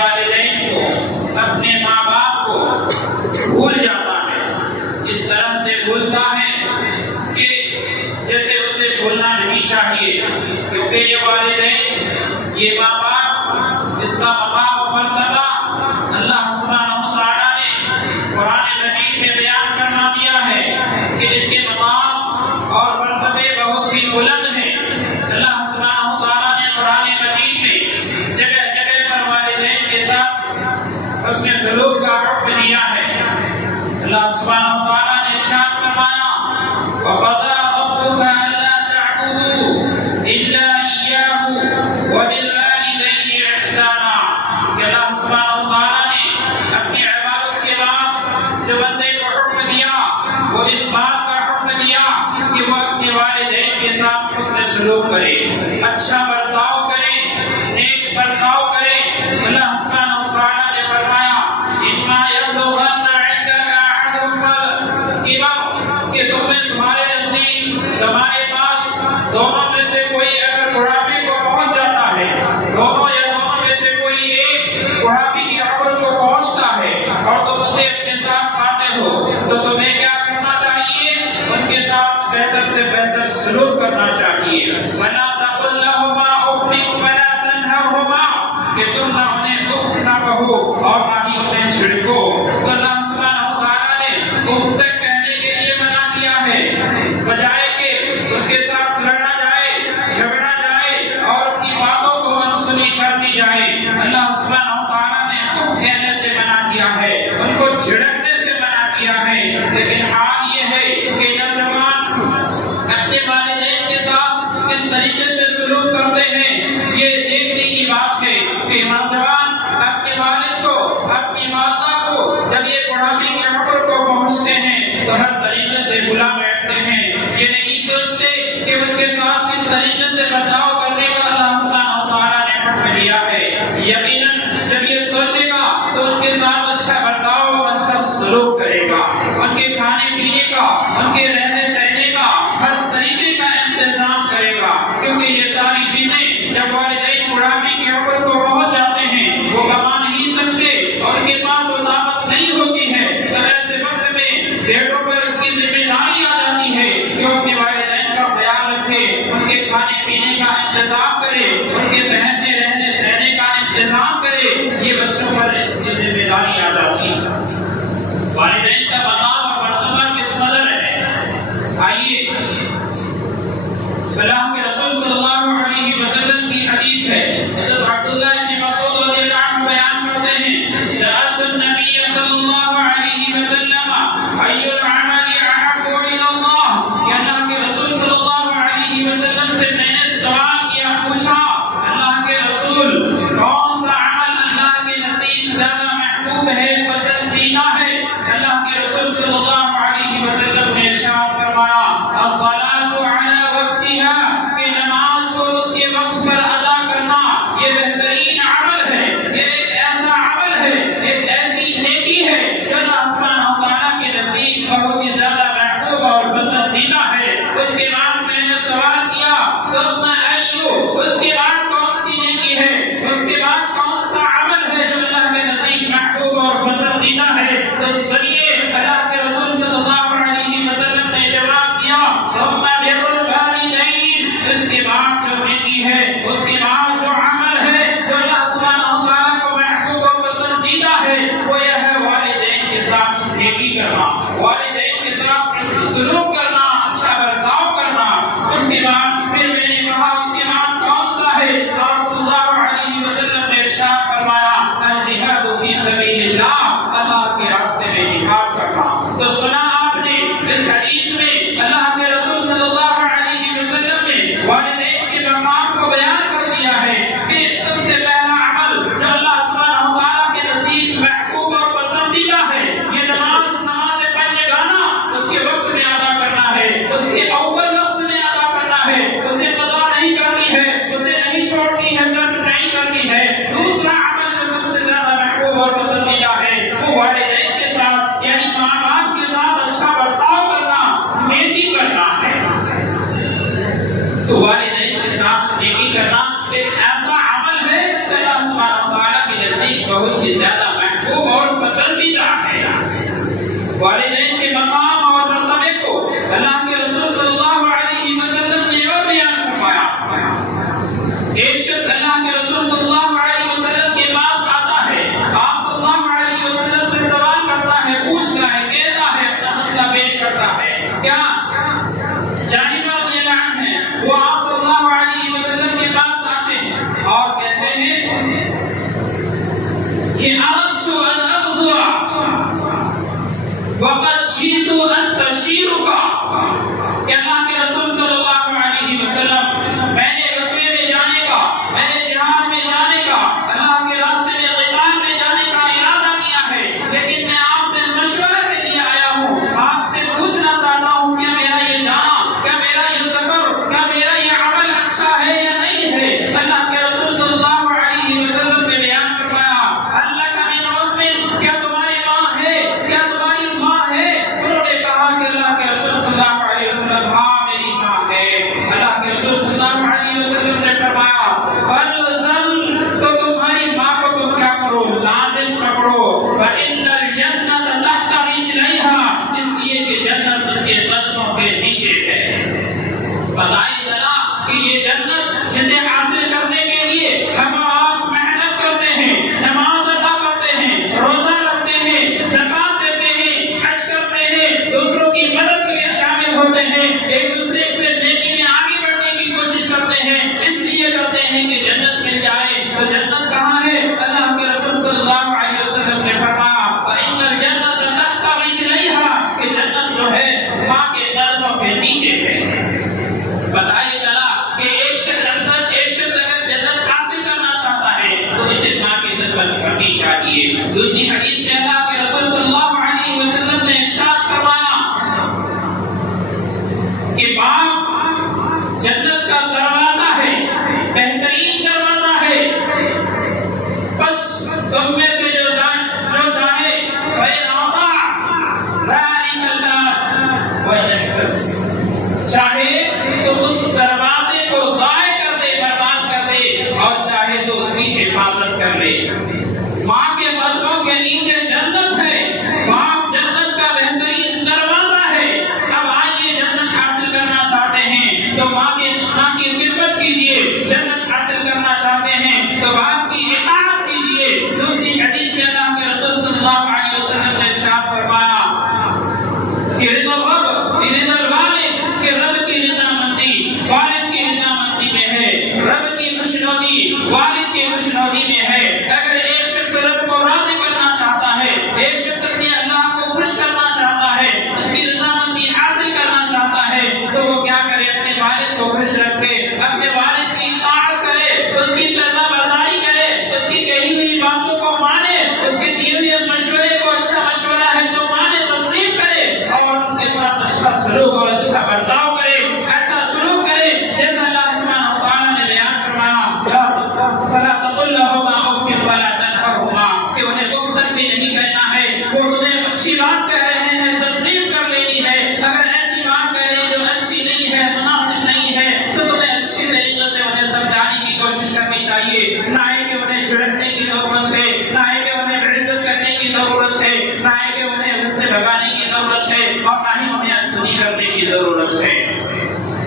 والدین کو، اپنے ماں باپ کو بھول جاتا ہے، اس طرح سے بھولتا ہے کہ جیسے اسے بھولنا نہیں چاہیے، کیونکہ یہ والدین، یہ ماں باپ، اس کا مقام و مرتبہ اللہ سبحانہ و تعالیٰ نے قرآن مجید میں بیان کرنا دیا ہے کہ اس کے مقام اور مرتبے بہت ہی بلند ہیں۔ اللہ سبحانہ و تعالیٰ نے قرآن مجید میں جگہ جگہ پر والدین کے ساتھ اس نے سلوک کا حکم دیا ہے۔ اللہ سبحانہ و تعالیٰ نے ارشاد فرمایا وَقَضَىٰ رَبُّكَ أَلَّا تَعْبُدُوا إِلَّا إِيَّاهُ وَبِالْوَالِدَيْنِ إِحْسَانًا کہ اللہ سبحانہ و تعالیٰ نے اپنی عبادت کے بعد جو بندے کو حکم دیا وہ اس بات کا حکم دیا کہ وہ اپنے والدین کے ساتھ حسن سلوک کرے، اچھا برتاؤ کرے، نیک برتاؤ کرے۔ اللہ سبحانہ و تعالیٰ نے فرمایا إِمَّا يَبْلُغَنَّ عِندَكَ أَحَدُهُمَا الْكِبَرَ کہ تمہارے نزدیک تمہارے پاس دونوں میں سے کوئی اگر بڑھاپے کو پہنچ جاتا ہے، دونوں یا دونوں میں سے کوئی ایک بڑھاپے کی عمر کو پہنچتا ہے اور تم اسے اپنے ساتھ پاتے ہو تو تمہیں کیا کرنا چاہیے؟ ان کے ساتھ بہتر سے بہتر سلوک کرنا چاہیے۔ وَلَا تَقُل لَّهُمَا أُفٍّ وَلَا تَنْهَرْهُمَا کہ تم نہ انہیں اف نہ کہو اور نہ ہی انہیں جھڑکو۔ تو اللہ سبحانہ و تعالیٰ نے اف تک کہنے کے لیے منع کیا ہے، بجائے کہ اس کے ساتھ لڑا جائے، جھگڑا جائے اور ان کی باتوں کو منسوخ کر دی جائے۔ اللہ سبحانہ و تعالیٰ نے اف کہنے سے منع کیا ہے، ان کو جھڑکنے سے منع کیا ہے۔ لیکن حال یہ ہے کہ نوجوان اپنے والدین کے ساتھ کس طریقے سے سلوک کرتے ہیں یہ دیکھنے کی بات ہے کہ نوجوان اپنے والد کو، اپنی والدہ کو جب یہ بڑھاپے کی عمر کو پہنچتے ہیں تو ہر طریقے سے بلا بیٹھتے ہیں، یہ نہیں سوچتے کہ ان کے ساتھ کس طریقے سے برتاؤ کرنے کا اللہ سبحانہ و تعالیٰ نے حکم دیا ہے۔ یقیناً جب یہ سوچے گا تو ان کے ساتھ اچھا برتاؤ، اچھا سلوک کرے گا، ان کے کھانے پینے کا، ان کے رہنے سہنے کا ہر طریقے کا انتظام کرے گا، کیونکہ یہ ساری چیزیں جب والدین بڑھاپے کی عمر کو پہنچ جاتے ہیں وہ کما نہیں سکتے اور ان کے پاس وہ طاقت نہیں ہوتی ہے، تو ایسے وقت میں بیٹوں پر اس کی ذمہ داری آ جاتی ہے کہ وہ اپنے والدین کا خیال رکھے، ان کے کھانے پینے کا انتظام کرے، ان کے پہننے رہنے سہنے کا انتظام کرے۔ یہ بچوں پر اس کی ذمہ داری آ جاتی ہے۔ والدین کا مقام اور مرتبہ کس قدر ہے؟ آئیے اللہ کے رسول صلی اللہ علیہ وسلم کی حدیث ہے، حضرت عبداللہ بن مسعود رضی اللہ عنہ بیان کرتے ہیں سألت النبی صلی اللہ علیہ وسلم أي العمل أحب إلى الله کہ اللہ کے رسول صلی اللہ علیہ وسلم سے میں نے سوال کیا، پوچھا اللہ کے رسول کون سا عمل اللہ کے نزدیک زیادہ محبوب ہے، پسندیدہ ہے؟ اللہ کے رسول صلی اللہ علیہ وسلم نے ارشاد فرمایا الصلاة على وقتها کہ نماز کو اس کے وقت پر ادا کرنا یہ بہترین عمل ہے، یہ ایک ایسا عمل ہے، ایک ایسی نیکی ہے جو اللہ سبحانہ و تعالیٰ کے نزدیک بہت ہی زیادہ محبوب اور پسندیدہ ہے۔ اس کے بعد میں نے سوال کیا ثم ایو اس کے بعد کون سی نیکی ہے، اس کے بعد کون سا عمل ہے جو اللہ کے نزدیک محبوب اور پسندیدہ ہے؟ تو سنیے اللہ کے رسول صلی اللہ علیہ وسلم نے جواب دیا ثم بر الوالدین اس کے بعد جو نیکی ہے، اس کے بعد جو عمل ہے جو اللہ سبحانہ و تعالیٰ کو محبوب اور پسندیدہ ہے وہ یہ ہے والدین کے ساتھ نیکی کرنا، والدین کے ساتھ حسن سلوک کرنا، اچھا برتاؤ کرنا۔ اس کے بعد پھر میں نے کہا اس کے بعد کون سا ہے؟ صلی اللہ علیہ وسلم نے ارشاد فرمایا الجہاد فی سبیل اللہ اللہ کے راستے میں جہاد کرنا۔ تو سنا آپ نے اس حدیث میں اللہ کے رسول صلی اللہ علیہ وسلم نے والدین کے مقام کو بیان کر دیا ہے کہ سب سے پہلا عمل جو اللہ سبحانہ و تعالیٰ کے نزدیک محبوب اور پسندیدہ ہے یہ نماز پڑھنے گانا اس کے وقت میں ادا کرنا ہے، اس کے اول وقت میں ادا کرنا ہے، اسے قضا نہیں کرنی ہے، اسے نہیں چھوڑنی ہے، نہیں کرنی ہے۔ دوسرا عمل جو سب سے زیادہ محبوب اور پسندیدہ ہے وہ والدین کے ساتھ یعنی ماں باپ کے ساتھ اچھا برتاؤ کرنا، نیکی کرنا ہے۔ تو والدین کے ساتھ نیکی کرنا ایک ایسا عمل ہے کہ اللہ سبحانہ و تعالیٰ کے نزدیک بہت ہی زیادہ محبوب اور پسندیدہ ہے۔ والدین کے مقام اور مرتبے کو اللہ کے رسول صلی اللہ علیہ وسلم نے اور بیان فرمایا۔ ایک شخص اللہ کے رسول صلی اللہ علیہ وسلم کے پاس آتا ہے، آپ صلی اللہ علیہ وسلم سے سوال کرتا ہے، پوچھتا ہے، کہتا ہے، اپنا مسئلہ پیش کرتا ہے۔ کیا جانب رضی اللہ عنہ ہے، وہ آپ صلی اللہ علیہ وسلم کے پاس آتے ہیں اور کہتے ہیں کہ اردت ان ابزو وقد جئت استشیرک، کہ اللہ کے رسول صلی اللہ علیہ وسلم میں نے غزوے میں جانے کا، میں نے جہاد میں جانے کا، اللہ کے راستے میں قتال میں جانے کا ارادہ کیا ہے، لیکن میں آپ سے مشورہ کے لیے آیا ہوں، آپ سے پوچھنا چاہتا ہوں کہ میرا یہ جانا، کیا میرا یہ سفر، کیا میرا یہ عمل اچھا ہے یا نہیں ہے؟ اللہ کے رسول صلی اللہ علیہ وسلم نے بیان فرمایا، اللہ کا من عمر، کیا تمہاری ماں ہے، کیا تمہاری ماں ہے؟ انہوں نے کہا کہ اللہ کے رسول صلی اللہ علیہ وسلم، ہاں میری ماں ہے۔ اللہ کے رسول صلی اللہ علیہ وسلم نے فرمایا، فَالْزَمْ، تو تمہاری ماں کو تم کیا کرو؟ لازم پکڑو، فَإِنَّ الْجَنَّةَ تَحْتَ رِجْلَيْهَا، اس لیے کہ جنت اس کے قدموں کے نیچے ہے۔ پتہ ہی چلا کہ یہ جنت جسے حاصل کرنے کے لیے ہم آپ محنت کرتے ہیں، نماز ادا کرتے ہیں، روزہ رکھتے ہیں، زکات دیتے ہیں، حج کرتے ہیں، دوسروں کی مدد میں شامل ہوتے ہیں، ایک دوسرے سے نیکی میں آگے بڑھنے کی کوشش کرتے ہیں، اس لیے کرتے ہیں کہ جنت مل جائے۔ تو جنت کہاں ہے؟ اللہ کے رسول صلی اللہ علیہ وسلم نے فرمایا، فَإِنَّ الْجَنَّةَ تَحْتَ رِجْلَيْهَا، کہ جنت جو ہے ماں کے قدموں کے نیچے ہے۔ پتہ ہی چلا کہ ایک شخص اگر جنت حاصل کرنا چاہتا ہے تو اسے ماں کی خدمت کرنی چاہیے۔ دوسری حدیث میں اللہ کے رسول صلی اللہ علیہ وسلم نے ارشاد فرمایا کہ باپ جنت کا دروازہ ہے، بہترین دروازہ ہے، بس تم میں سے جو چاہے فَإِنْ أَطَاعَ ذَلِكَ الْبَابَ وَيَحْتَسِبْ، چاہے تو اس دروازے کو ضائع کر دے، برباد کر دے، اور چاہے تو اس کی حفاظت کر لے۔ ماں کے قدموں کے نیچے جنت ہے، باپ جنت کا بہترین دروازہ ہے۔ اب آئیے جنت حاصل کرنا چاہتے ہیں تو ماں کی خدمت کیجیے، جنت حاصل کرنا چاہتے ہیں تو باپ کی اطاعت کیجیے۔ دوسری حدیث میں اللہ کے رسول صلی اللہ علیہ وسلم نے ارشاد فرمایا کہ رضا الوالد، کہ رب کی رضامندی والد کی رضامندی میں ہے، رب کی خوشنودی والد کی خوشنودی میں ہے۔ اگر ایک شخص رب کو راضی کرنا چاہتا ہے، ایک شخص اپنے اللہ کو خوش کرنا چاہتا ہے، اس کی رضامندی حاصل کرنا چاہتا ہے تو وہ کیا کرے؟ اپنے والد کو خوش رکھے، اپنے والد کی اطاعت کرے، اس کی فرما برداری کرے، اس کی کہی ہوئی باتوں کو مانے، اس کے دیے ہوئے مشورے کو اچھا مشورہ ہے تو مانے، تسلیم کرے، اور ان کے ساتھ اچھا سلوک اور اچھا برتاؤ کرے، اچھا سلوک کرے۔ جیسا اللہ سبحانہ وتعالیٰ نے بیان فرمایا، فَلَا تَقُلْ لَهُمَا أُفٍّ وَلَا تَنْهَرْهُمَا، کہ انہیں اف تک بھی نہیں کہنا ہے، وہ تمہیں اچھی بات کہہ رہے ہیں، تسلیم کر لینی ہے۔ اگر ایسی بات کہہ رہے ہیں جو اچھی نہیں ہے، مناسب نہیں ہے، تو تمہیں اچھی طریقے سے انہیں سمجھانے کی کوشش کرنی چاہیے، نہ ہی کہ انہیں چھڑکنے کی ضرورت ہے، نہ ہی کہ انہیں عزت کرنے کی ضرورت ہے، نہ ہی کہ انہیں گھر سے بھگانے کی ضرورت ہے، اور نہ ہی انہیں انسانی کرنے کی ضرورت ہے۔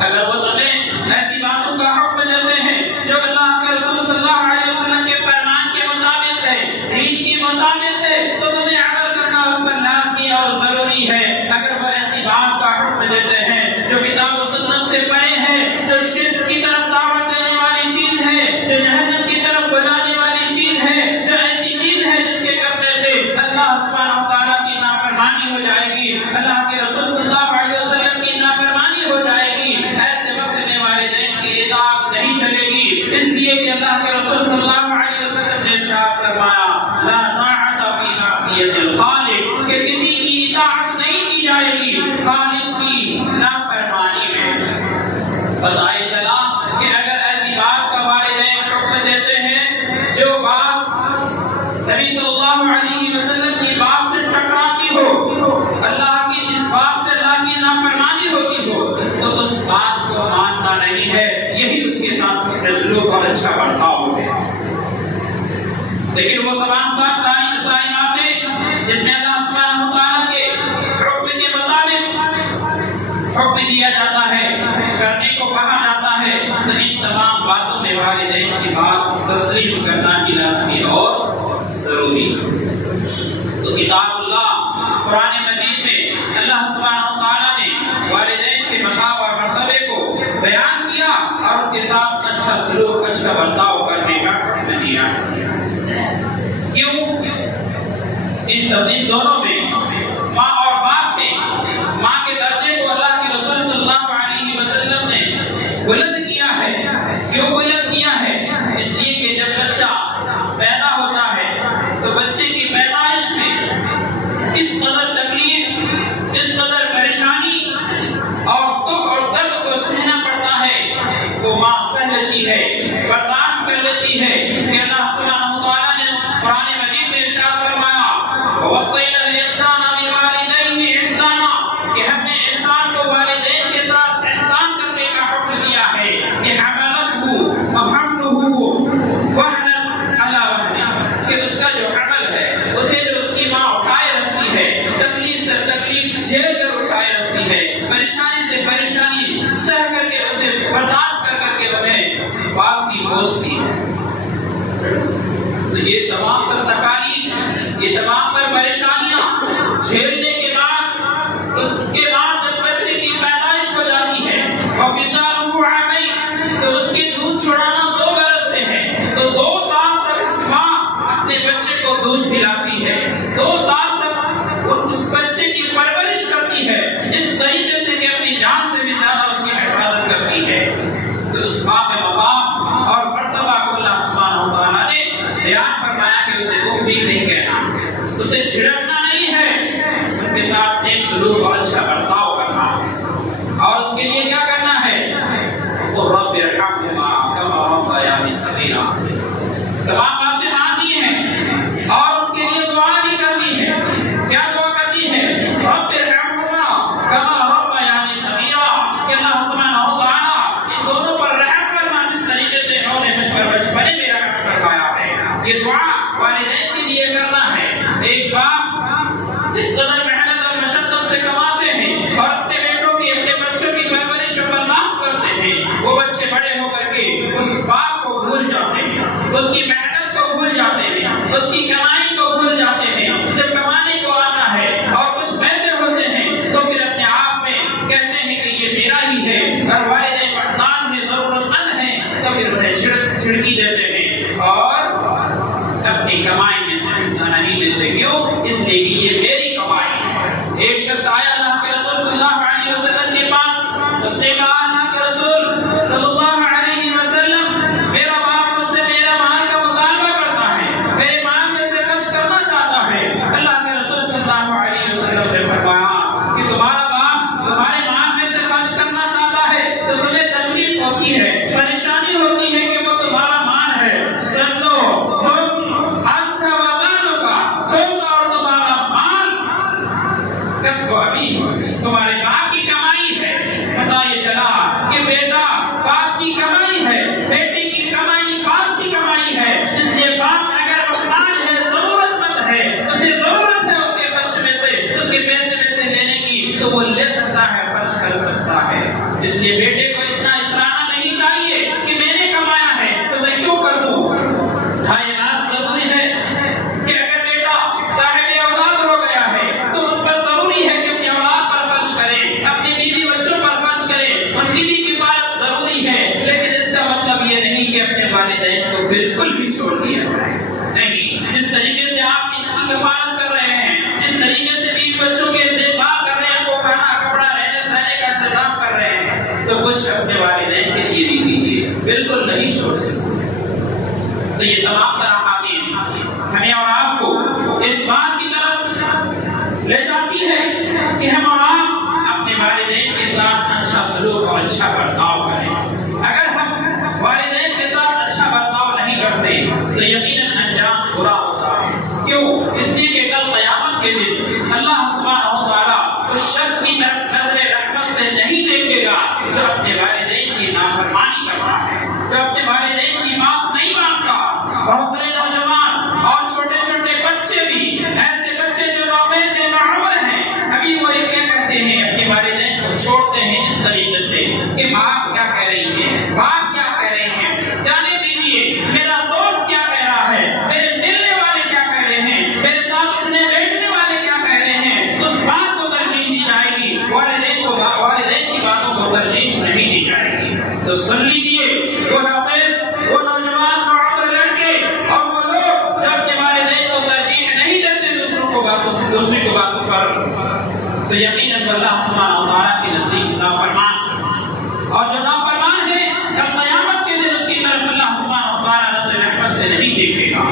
اگر وہ تمہیں ایسی باتوں کا حکم دیتے ہیں جو اللہ کے رسول صلی اللہ علیہ وسلم کے فرمان کے مطابق ہے، دین کے مطابق ہے، تو تمہیں عمل کرنا اس پر لازمی اور ضروری ہے۔ اگر وہ ایسی بات کا حکم دیتے ہیں جو کتاب و سنت سے پرے ہے، جو شرک کی طرف دعوت دینے والی چیز ہے، جو جہنم کی طرف بلانے والی چیز ہے، جو ایسی چیز ہے جس کے کرنے سے اللہ سبحانہ وتعالیٰ کی نافرمانی ہو جائے گی، اللہ کے رسول صلی اللہ علیہ وسلم کی نافرمانی ہو جائے گی، ایسے وقت میں والدین کی اطاعت نہیں چلے گی۔ اس لیے کہ اللہ کے رسول صلی اللہ علیہ وسلم نے ارشاد فرمایا، لا طاعت فی معصیت الخالق، کہ کسی کی اطاعت نہیں کی جائے گی خالق کی نافرمانی میں۔ پتہ چلا کہ اگر ایسی بات کا والدین حکم دیتے ہیں جو بات نبی صلی اللہ علیہ وسلم کی بات سے ٹکراتی ہو، اللہ کی جس بات سے اللہ کی نافرمانی ہوتی ہو، تو اس بات کو ماننا نہیں ہے، یہی اس کے ساتھ اس کا سلوک اور اچھا برتاؤ ہے۔ لیکن وہ تمام تو کتاب اللہ قرآن مجید میں اللہ سبحانہ و تعالیٰ نے والدین کے مقام اور مرتبے کو بیان کیا اور ان کے ساتھ اچھا سلوک اچھا برتاؤ کرنے کا حکم دیا۔ کیوں؟ ان دونوں میں ماں اور باپ میں ماں کے درجے کو اللہ کے رسول صلی اللہ علیہ وسلم نے بلند کیا ہے۔ کیوں بلند کیا ہے؟ اس لیے کہ جب بچہ پیدا ہوتا ہے تو بچے کی پیدائش میں اس قدر تکلیف، اس قدر پریشانی اور دکھ اور درد کو سہنا پڑتا ہے، وہ ماں سہ لیتی ہے، برداشت کر لیتی ہے کہ اللہ سبحانہ و تعالیٰ نے قرآن مجید میں ارشاد فرمایا وَوَصَّيْنَا الْإِنسَانَ بِوَالِدَيْهِ إِحْسَانًا، کہ ہم نے انسان کو والدین کے ساتھ احسان کرنے کا حکم دیا ہے کہ حملته وحمله وهنا على وهن، کہ اس کا جو حمل ہے اسے جو اس کی ماں اٹھائے رکھتی ہے، تکلیف در تکلیف جھیل کر اٹھائے رکھتی ہے، پریشانی سے پریشانی سہ کر کے اسے برداشت کر کے انہیں پالتی پوستی ہے۔ تو یہ تمام تر تکالیف، یہ تمام تر پریشانیاں جھیلنے کے بعد اس کے بعد جب بچے کی پیدائش ہو جاتی ہے وَفِصَالُهُ عَامَيْنِ، تو اس کی دودھ چھڑانا 2 برس سے ہے، تو 2 سال تک ماں اپنے بچے کو دودھ پلاتی ہے، 2 سال تک وہ اس بچے کی پرورش کرتی ہے اس طریقے سے کہ اپنی جان سے بھی زیادہ اس کی حفاظت کرتی ہے۔ تو اس ماں کے مقام اور مرتبہ کو اللہ سبحانہ و تعالیٰ نے بیان فرمایا کہ اسے دکھ بھی نہیں کہنا، اسے چھڑکنا نہیں ہے، ان کے ساتھ نیک سلوک اور اچھا برتاؤ کرنا، اور اس کے لیے کیا کرنا ہے؟ رب ارحمہما کما ربیانی صغیرا، تمام باتیں ماننی ہیں اور ان کے لیے دعا بھی کرنی ہے۔ کیا دعا کرنی ہے؟ رب ارحمہما کما ربیانی صغیرا، کہ اللہ سبحانہ و تعالیٰ ان دونوں پر رحم کرنا جس طریقے سے انہوں نے مجھ پر بچپنے میں رحم فرمایا ہے۔ یہ دعا والدین کے لیے کرنا ہے۔ ایک باپ جس قدر محنت اور مشقت سے کماتے ہیں اور اپنے بیٹوں کی اپنے بچوں کی پرورش برداشت کرتے ہیں، وہ بچے بڑے ہو کر کے اس باپ کو بھول جاتے ہیں، اس کی محنت کو بھول جاتے ہیں، اس کی کمائی کو بھول جاتے ہیں۔ جب کمانے کو آتا ہے اور کچھ پیسے ہوتے ہیں تو پھر اپنے آپ میں کہتے ہیں کہ یہ میرا ہی ہے، اور والدین محتاج ہیں، ضرورت مند ہیں، تو پھر انہیں چھڑکی دیتے ہیں اور اپنی کمائی میں سے حصہ نہیں لیتے۔ کیوں؟ اس لیے کہ یہ میری کمائی ہے۔ ایک شخص آیا اللہ کے رسول صلی اللہ علیہ وسلم کے پاس، اس نے کہا اللہ کے رسول صلی اللہ علیہ وسلم، میرا باپ مجھ سے میرا مال کا مطالبہ کرتا ہے، میرے مال میں سے خرچ کرنا چاہتا ہے۔ اللہ کے رسول صلی اللہ علیہ وسلم نے فرمایا کہ تمہارا باپ تمہارے مال میں سے خرچ کرنا چاہتا ہے تو تمہیں تکلیف ہوتی ہے، پریشانی ہوتی ہے کہ وہ تمہارا مال ہے، سن لو تمہارے باپ کی کمائی ہے۔ پتہ یہ چلا کہ بیٹا باپ کی کمائی ہے، بیٹی کی کمائی باپ کی کمائی ہے، اس لیے باپ اگر محتاج ہے، ضرورت مند ہے، اسے ضرورت ہے اس کے خرچ میں سے، اس کے پیسے میں سے لینے کی، تو وہ لے سکتا ہے، خرچ کر سکتا ہے۔ اس لیے بیٹے کو اتنا اترانا نہیں چاہیے کہ میں نے کمایا ہے تو میں کیوں کر دوں۔ ہاں یہ بات ضروری ہے کہ اگر بیٹا صاحب اولاد ہو گیا ہے تو ان پر ضروری ہے کہ اپنی اولاد پر خرچ کرے، اپنی بیوی بچوں پر خرچ کرے، ان کی بھی کفایت ضروری ہے، لیکن اس کا مطلب یہ نہیں کہ اپنے والدین کو بالکل بھی چھوڑ دیا جائے۔ نہیں، جس طریقے سے آپ ان کی کفایت کر رہے ہیں، جس طریقے سے بیوی بچوں کے دیکھ بھال کر رہے ہیں، ان کو کھانا کپڑا رہنے سہنے کا انتظام کر رہے ہیں، تو کچھ اپنے والدین کے لیے بھی دیجیے، بالکل نہیں چھوڑ سکتے۔ تو یہ تمام طرح حدیث ہمیں اور آپ کو اس بات کی طرف لے جاتی ہے کہ ہم اور آپ اپنے والدین کے ساتھ اچھا سلوک اور اچھا برتاؤ کریں۔ اگر ہم والدین کے ساتھ اچھا برتاؤ نہیں کرتے تو یقیناً انجام برا ہوتا ہے۔ کیوں؟ اس لیے کہ کل قیامت کے دن اللہ سبحانہ و تعالیٰ اس شخص کی طرف نظر رحمت سے نہیں دیکھے گا جو اپنے والدین کی نافرمانی کرتا ہے، جو اپنے والدین کی بات نہیں مانتا۔ بہت سارے نوجوان اور چھوٹے چھوٹے بچے بھی، ایسے بچے جو نومیز معمر ہیں، ابھی وہ یہ کیا کرتے ہیں، اپنے والدین کو چھوڑتے ہیں اس طریقے سے کہ باپ کیا کہہ رہی ہے، باپ کیا کہہ رہے ہیں، جانے دیجیے، میرا دوست کیا کہہ رہا ہے، میرے ملنے والے کیا کہہ رہے ہیں، میرے ساتھ اٹھنے بیٹھنے دوسری کو باتوں پر تو یقیناً اللہ سبحانہ و تعالیٰ کے نزدیک نافرمان، اور جو نافرمان ہے کل قیامت کے دن اس کی طرف اللہ سبحانہ و تعالیٰ نظر رحمت سے نہیں دیکھے گا۔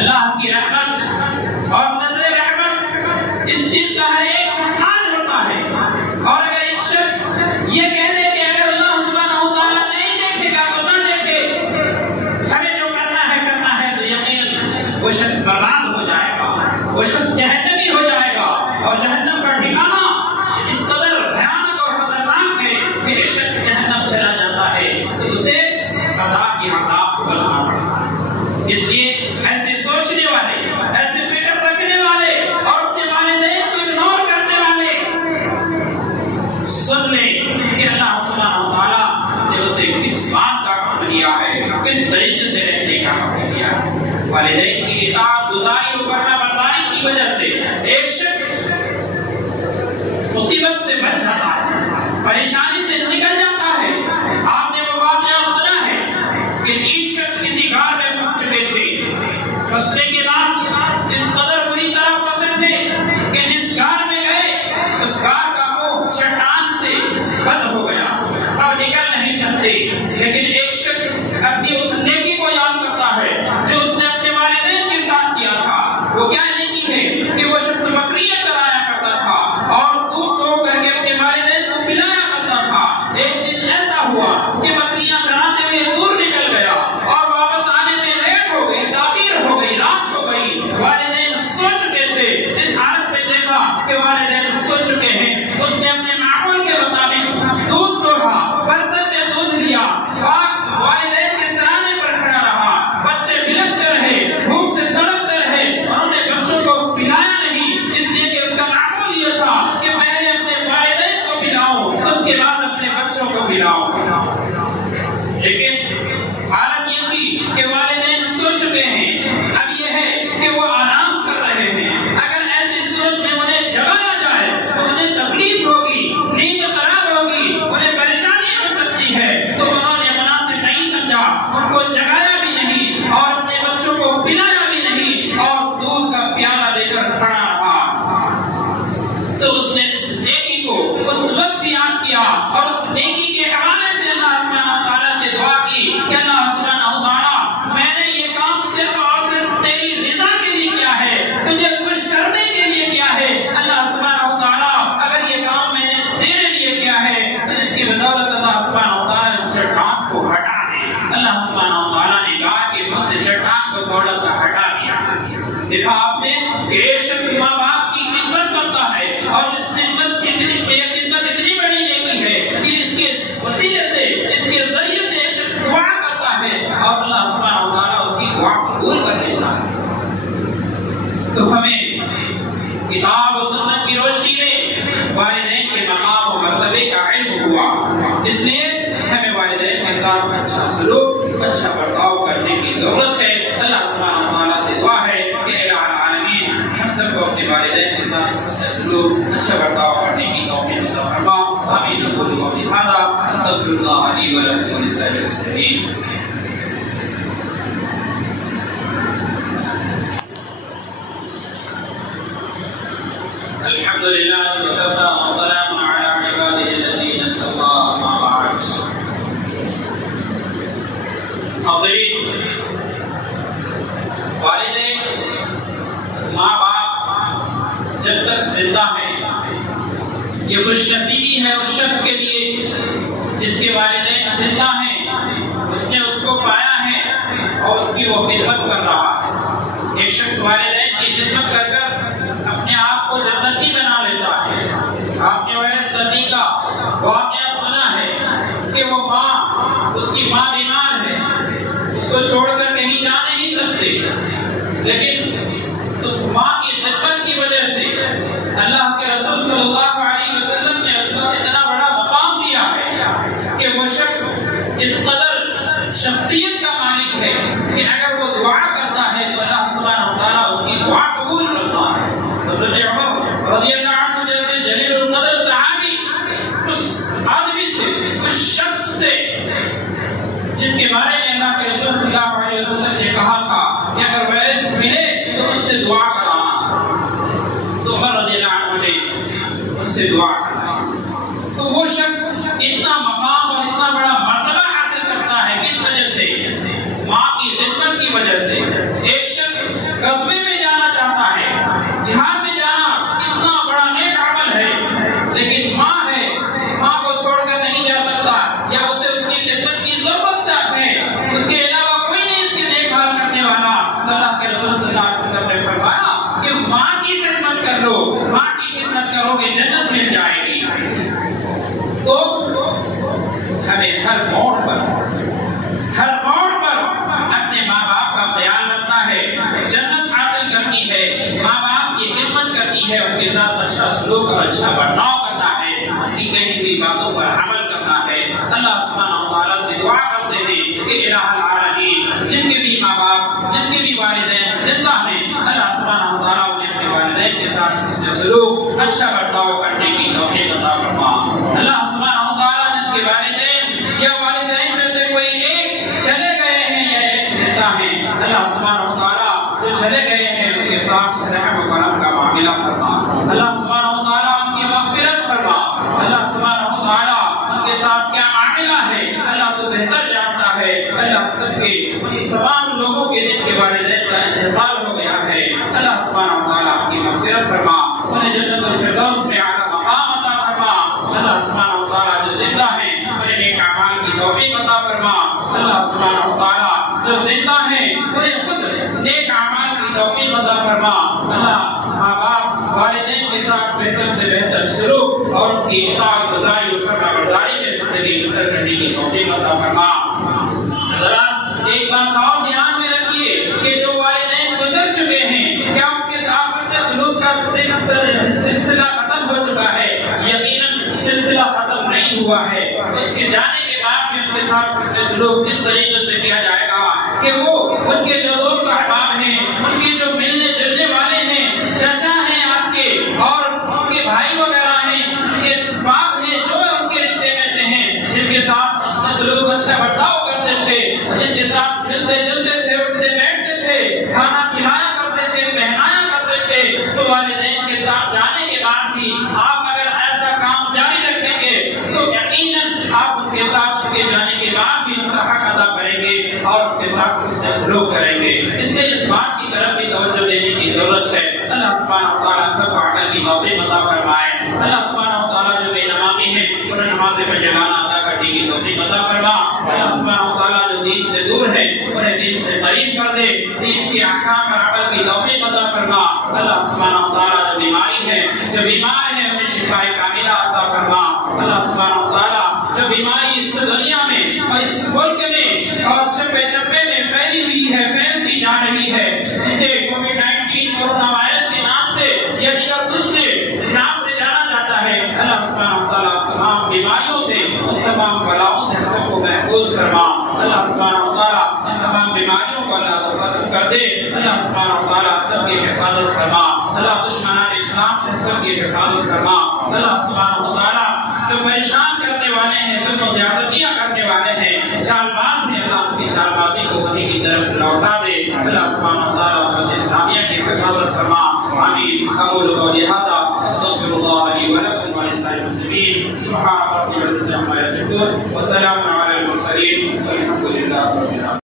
اللہ کی رحمت اور نظر رحمت اس چیز کا ہر ایک محتاج ہوتا ہے، اور اگر ایک شخص یہ کہہ دے کہ اگر اللہ سبحانہ و تعالیٰ نہیں دیکھے گا تو نہ دیکھے، ہمیں جو کرنا ہے تو یقیناً وہ شخص برباد ہو جائے گا، وہ شخص جہنمی ہو جائے گا، اور جہنم کا ٹھکانہ اس قدر بھیانک اور خطرناک ہے کہ ایک شخص جہنم چلا جاتا ہے تو اسے عذاب کی عذاب کو بلنا پڑتا ہے۔ اس لیے ایسے سوچنے والے، ایسے فکر رکھنے والے اور اپنے والدین کو اگنور کرنے والے سن لیں کہ اللہ سبحانہ و تعالیٰ نے اسے کس بات کا حکم دیا ہے، کس طریقے سے رہنے کا حکم دیا ہے۔ والدین کی اطاعت گزاری اور فرما برداری کی وجہ سے ایک شخص مصیبت سے بچ جاتا ہے، پریشانی سے نکل جاتا ہے۔ آپ نے وہ واقعہ سنا ہے کہ ایک شخص کسی غار میں پھنس چکے تھے، پھنسنے کے بعد اس قدر بری طرح پھنسے تھے کہ جس غار میں گئے اس غار کا منہ چٹان سے بند ہو گیا، اب نکل نہیں سکتے۔ لیکن ایک شخص اپنی اس نیکی کو یاد کرتا ہے جو اس نے اپنے والدین کے ساتھ کیا تھا۔ وہ کیا نیکی ہے کہ وہ شخص بکریاں چرایا کرتا تھا اور دودھ دو کر کے اپنے والدین کو پلایا کرتا تھا۔ ایک دن ایسا ہوا کہ بکریاں چراتے ہوئے دور نکل گیا اور واپس آنے میں لیٹ ہو گئی، تاخیر ہو گئی، رات ہو گئی۔ والدین سو چکے تھے، اس حالت میں دیکھا کہ والدین سو چکے ہیں، اس نے اپنے معمول کے مطابق دودھ توڑا، برتن میں دودھ لیا، والدین کے سرانے پر کھڑا رہا، بچے بلکتے رہے، بھوک سے تڑپتے رہے، انہوں نے بچوں کو پلایا نہیں، اس لیے کہ اس کا معمول یہ تھا کہ پہلے اپنے والدین کو پلاؤ، اس کے بعد اپنے بچوں کو پلاؤ۔ لیکن حالت یہ تھی کہ والدین سو چکے ہیں، اب یہ ہے کہ وہ آرام کر رہے ہیں۔ اگر ایسی صورت میں انہیں جگایا جائے تو انہیں تکلیف ہوگی، نیند خراب ہوگی، انہیں پریشانی ہو سکتی ہے، تو انہوں نے مناسب نہیں سمجھا، ان کو جگایا بھی نہیں اور اپنے بچوں کو پلایا بھی نہیں اور دودھ کا پیالہ لے کر کھڑا رہا۔ تو اس نے اس نیکی کو اس وقت یاد کیا اور اس نیکی کے حوالے سے اللہ سبحانہ و تعالیٰ سے دعا کی کہ اللہ سبحانہ و تعالیٰ میں نے یہ کام صرف اور صرف تیری رضا کے لیے کیا ہے، تجھے خوش کرنے کے لیے کیا ہے۔ اللہ سبحانہ و تعالیٰ اگر یہ کام میں نے تیرے لیے کیا ہے تو اس کی بدولت اللہ سبحانہ و تعالیٰ اس چٹان کو ہٹا دے۔ اللہ سبحانہ و تعالیٰ نے کہا کہ تم سے چٹان کو تھوڑا سا ہٹا دیا۔ دیکھا آپ نے کہ ایک شخص ماں باپ کی خدمت کرتا ہے اور اس خدمت اتنی بڑی نیکی ہے کہ اس کے وسیلے سے، اس کے ذریعے سے ایک شخص دعا کرتا ہے اور اللہ سبحانہ و تعالیٰ اس کی دعا قبول کر لیتا ہے۔ تو ہمیں کتاب و سنت کی روشنی میں والدین کے مقام و مرتبے کا علم ہوا، اس لیے ہمیں والدین کے ساتھ اچھا سلوک، اچھا برتاؤ کرنے کی ضرورت ہے۔ اللہ سبحانہ و تعالیٰ سے دعا ہے کہ الہ العالمین ہم سب کو اپنے والدین کے ساتھ اچھا سلوک، اچھا برتاؤ کرنے کی توفیق عطا فرما۔ آمین اقول قولی ھذا استغفر اللہ لی ولکم ولسائر المسلمین۔ الحمد للہ وکفی وسلام علی عبادہ الذین اصطفی، اما بعد۔ حاضرین، والدین، ماں باپ جب تک زندہ ہیں یہ خوش نصیبی ہے اس شخص کے لیے جس کے والدین زندہ ہیں، اس نے اس کو پایا ہے اور اس کی وہ خدمت کر رہا ہے۔ ایک شخص والدین کی خدمت کر کر اپنے آپ کو جنتی بنا لیتا ہے۔ آپ نے ویس نبی کا واقعہ سنا ہے کہ وہ ماں، اس کی ماں بیمار ہے، اس کو چھوڑ کر کہیں جا نہیں سکتے، لیکن اس ماں کی خدمت کی وجہ سے اللہ کے رسول صلی اللہ علیہ وسلم نے اس کو اتنا بڑا مقام دیا ہے کہ وہ شخص اس قدر شخصیت کا مالک ہے کہ اگر وہ دعا کرتا ہے تو اللہ سبحانہ و تعالیٰ اس کی دعا قبول کرتا ہے۔ حضرت عمر رضی اللہ عنہ جیسے جلیل القدر صحابی اس آدمی سے، اس شخص سے جس کے بارے میں اللہ کے رسول صلی اللہ علیہ وسلم نے کہا تھا کہ اگر ویس ملے تو ان سے دعا کرانا، سے دعا کرنا ہے تو وہ شخص اتنا مقام اور اتنا بڑا مرتبہ حاصل کرتا ہے. کس وجہ سے؟ ماں کی خدمت کی وجہ سے. ایک شخص غزوے میں جانا چاہتا ہے, جہاد میں جانا اتنا بڑا نیک عمل ہے, لیکن ماں ہے, ماں کو چھوڑ کر نہیں جا سکتا, یا اسے اس کی خدمت کی ضرورت ہے, اس کے علاوہ کوئی نہیں اس کی دیکھ بھال کرنے والا. اللہ کے رسول صلی اللہ علیہ وسلم نے فرمایا کہ ماں کی خدمت کر لو, ماں کی خدمت کرو گے جنت مل جائے گی. تو ہمیں ہر موڑ پر اپنے ماں باپ کا خیال رکھنا ہے, جنت حاصل کرنی ہے, ماں باپ کی خدمت کرنی ہے, ان کے ساتھ اچھا سلوک اور اچھا برتاؤ کرنا ہے, ان کی کہی ہوئی باتوں پر عمل کرنا ہے. اللہ سبحانہ و تعالیٰ سے دعا کرتے ہیں کہ الہ العالمین جس کے بھی ماں باپ, جس کے بھی والدین زندہ ہیں, اللہ سبحانہ و تعالیٰ انہیں اپنے والدین کے ساتھ حسن سلوک, اچھا برتاؤ کرنے کی توفیق عطا فرما. اللہ سبحانہ و تعالیٰ جس کے والدین یا والدین میں سے کوئی ایک چلے گئے ہیں یا ایک زندہ ہیں, اللہ سبحانہ و تعالیٰ جو چلے گئے ہیں ان کے ساتھ رحم و کرم کا معاملہ فرما. اللہ سبحانہ و تعالیٰ ان کی مغفرت فرما. اللہ سبحانہ و تعالیٰ ان کے ساتھ کیا معاملہ ہے اللہ تو بہتر جانتا ہے. اللہ سب کے تمام لوگوں کے جن کے والدین کا انتقال ہو گیا ہے, اللہ سبحانہ و تعالیٰ ان کی مغفرت فرما, انہیں جنت الفردوس میں اعلیٰ مقام عطا فرما. اللہ سبحانہ و تعالیٰ جو زندہ ہیں انہیں نیک اعمال کی توفیق عطا فرما. اللہ سبحانہ و تعالیٰ جو زندہ ہیں انہیں خود نیک اعمال کی توفیق عطا فرما. اللہ ماں باپ والدین کے ساتھ بہتر سے بہتر سلوک اور ان کی اطاعت گزاری اور فرما برداری میں زندگی بسر کرنے کی توفیق عطا فرما. حضرات ایک بات اور دھیان میں رکھیے کہ جو والدین گزر چکے ہیں کیا ان کے ساتھ اس سے سلوک کا سلسلہ ختم ہو چکا ہے؟ یقیناً سلسلہ ختم نہیں ہوا ہے. اس کے جانے کے بعد بھی ان کے ساتھ اس سے سلوک اس طریقے سے کیا جائے گا کہ وہ ان کے جو دوست احباب ہیں, ان کے جو ملنے جلنے والے ہیں, چچا ہیں آپ کے اور ان کے بھائی وغیرہ ہیں, ان کے باپ ہیں جو ان کے رشتے میں سے ہیں, جن کے ساتھ اس سے سلوک اچھا برتاؤ کرتے تھے, جن کے ساتھ ملتے جلتے تھے, اٹھتے بیٹھتے تھے, کھانا کھلایا کرتے تھے, پہنایا کرتے تھے, تو والدین کے ساتھ جانے کے بعد بھی آپ اگر ایسا کام جاری رکھیں گے تو یقیناً آپ ان کے ساتھ ان کے جانے کے بعد بھی ان کا حق ادا کریں گے اور ان کے ساتھ اس سے سلوک کریں گے. اس لیے اس بات کی طرف بھی توجہ دینے کی ضرورت ہے. اللہ سبحانہ و تعالیٰ سب کو عقل کی توفیق عطا فرمائے. اللہ سبحانہ و تعالیٰ جو بے نمازی ہیں انہیں نماز فجرانہ ادا کرنے کی توفیق عطا فرما. اللہ سبحانہ و تعالیٰ جو دین سے دور ہے انہیں دین سے قریب کر دے, دین کے احکام پر عمل کی توفیق عطا فرما. اللہ سبحانہ و تعالیٰ جو بیماری ہے, جو بیمار ہے انہیں شفا کاملہ عطا فرما. اللہ سبحانہ و تعالیٰ جو بیماری اس دنیا میں اور اس ملک میں اور چپے چپے میں پھیلی ہوئی ہے, پھیلتی جا رہی ہے, جسے کووڈ-19 کورونا وائرس کے نام سے یا دیگر دوسرے نام سے جانا جاتا ہے, اللہ سبحانہ و تعالیٰ تمام بیماریوں سے, ان تمام بلاؤں سے سب کو محفوظ فرما. اللہ سبحانہ و تعالیٰ ان تمام بیماریوں کو اللہ کو ختم کر دے. اللہ سبحانہ و تعالیٰ سب کی حفاظت فرما. اللہ دشمنان اسلام سے سب کی حفاظت فرما. اللہ سبحانہ و تعالیٰ جو پریشان کرنے والے ہیں, ظلم و زیادتیاں کرنے والے ہیں, چال باز ہیں, اللہ ان کی چال بازی کو وہی کی طرف لوٹا دے. اللہ سبحانہ و تعالیٰ اسلامیہ کی حفاظت فرما. آمین. قبول و لہذا